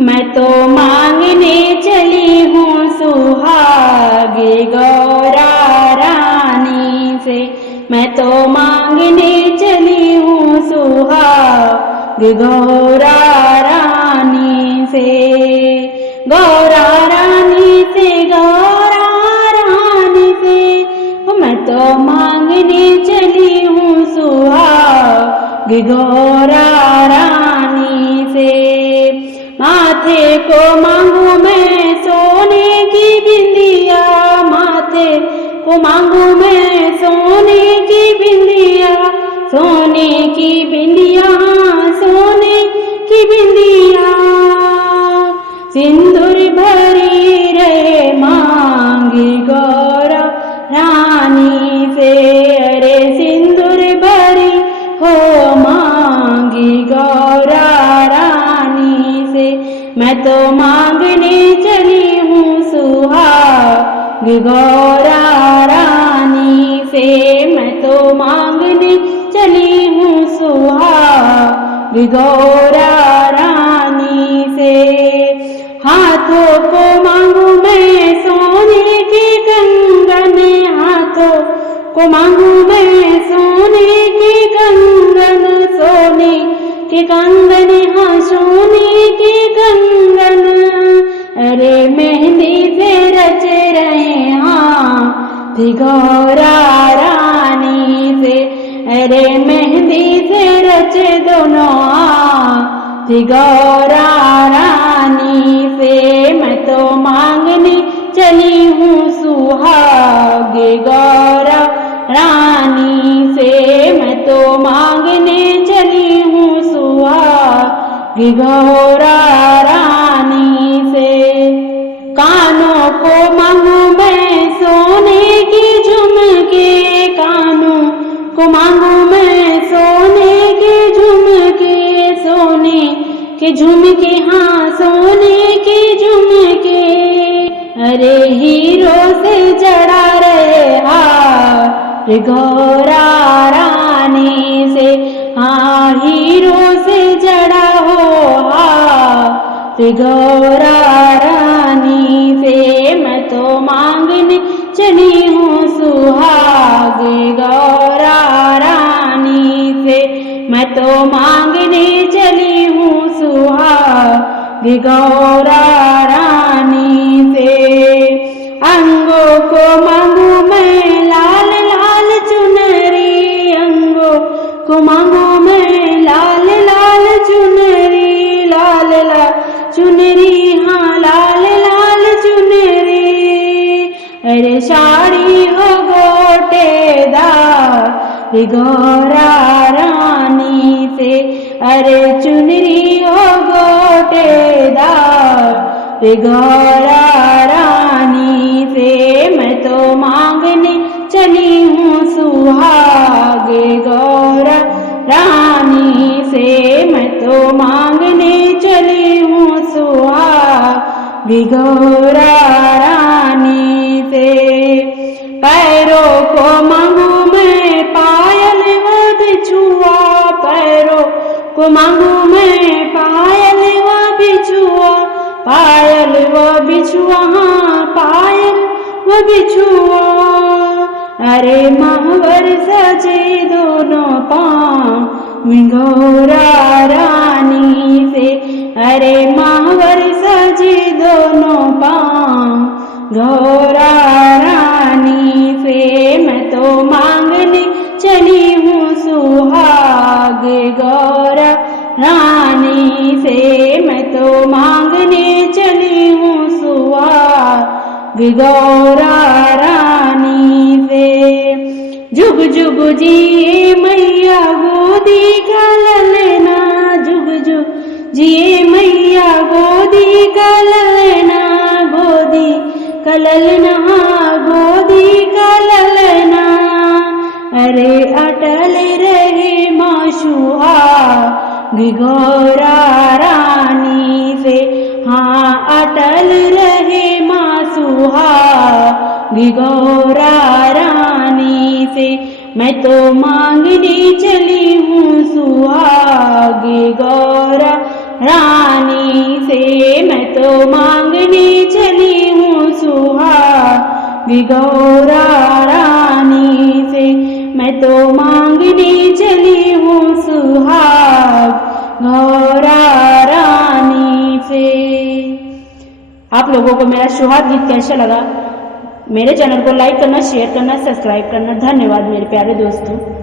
मैं तो मांगने चली हूँ सुहागे गौरा रानी से। मैं तो मांगने चली हूँ सुहागे गौरा रानी से। गौरा रानी से, गौरा रानी से, मैं तो मांगने चली हूँ सुहागे गौरा रानी से। माथे को मांगू मैं सोने की बिंदिया, माथे को मांगू मैं सोने की बिंदिया, सोने की बिंदिया, सोने की बिंदिया। सिंदूर भरी रहे मांगी गौरा रानी से। अरे सिंदूर भरी हो मांगी गौरा रानी से। मैं तो मांगने चली हूँ सुहागे गौरा रानी से। मैं तो मांगने चली हूँ सुहागे गौरा रानी से। हाथों को मांगू मैं सोने के कंगन, हाथों को मांगू मैं सोने के कंगन, सोने के कंगन, हाँ सोने के कंगन। अरे मेहंदी से रच रहे हाथ गौरा रानी से। अरे मेहंदी से रच दोनों हाथ गौरा रानी से। मैं तो मांगने चली हूँ सुहागे गौरा रानी से। मैं तो मांगने चली हूँ सुहागे गौरा रानी से। कानों को मांगू मैं सोने की झुमके, कानों को मांगू मैं सोने के झुमके, सोने के झुमके, हाँ सोने के झुमके। अरे हीरो से जड़ा रहे हाथ गौरा रानी से, हाँ हीरो से जड़ा हो हाथ गौरा रानी से। मैं तो मांगने चली हूँ सुहागे गौरा रानी से। मैं तो मांगने चली हूँ सुहागे गौरा रानी से। अंगों को मांगू मैं लाल लाल चुनरी, अंगों को मांगू मैं लाल लाल चुनरी, लाल लाल चुनरी, हाँ लाल लाल चुनरी। अरे साड़ी हो गोटेदार गौरा रानी से। अरे चुनरी हो गोटेदार गौरा रानी से। मैं तो मांगने चली हूँ सुहागे गौरा रानी से। मैं तो मांगने चली हूँ सुहागे गौरा रानी से। पैरों को मांगू मैं पायल व बिछुआ, पैरों को मांगू मैं पायल व बिछुआ, पायल व बिछुआ, हाँ पायल व बिछुआ। अरे महावर सजे दोनों पाँव गौरा रानी से। अरे महावर सजे दोनों पाँव गौरा रानी से। मैं तो मांगने चली हूँ सुहागे गौरा रानी से। मैं तो मांगने चली हूँ सुहागे गौरा रानी से। जुग जुग जिए मैया गोदी का ललना, जुग जुग जिए मैया गोदी का ललना, गोदी का ललना, गोदी का ललना। अरे अटल रहे माँ सुहागे गौरा रानी से, हाँ अटल रहे माँ सुहागे गौरा रानी से। मैं तो मांगने चली हूँ सुहागे गौरा रानी से। मांगने चली हूँ सुहाग गौरा रानी से, मैं तो मांगने चली हूँ सुहाग गौरा रानी से। आप लोगों को मेरा सुहाग गीत कैसा लगा? मेरे चैनल को लाइक करना, शेयर करना, सब्सक्राइब करना। धन्यवाद मेरे प्यारे दोस्तों।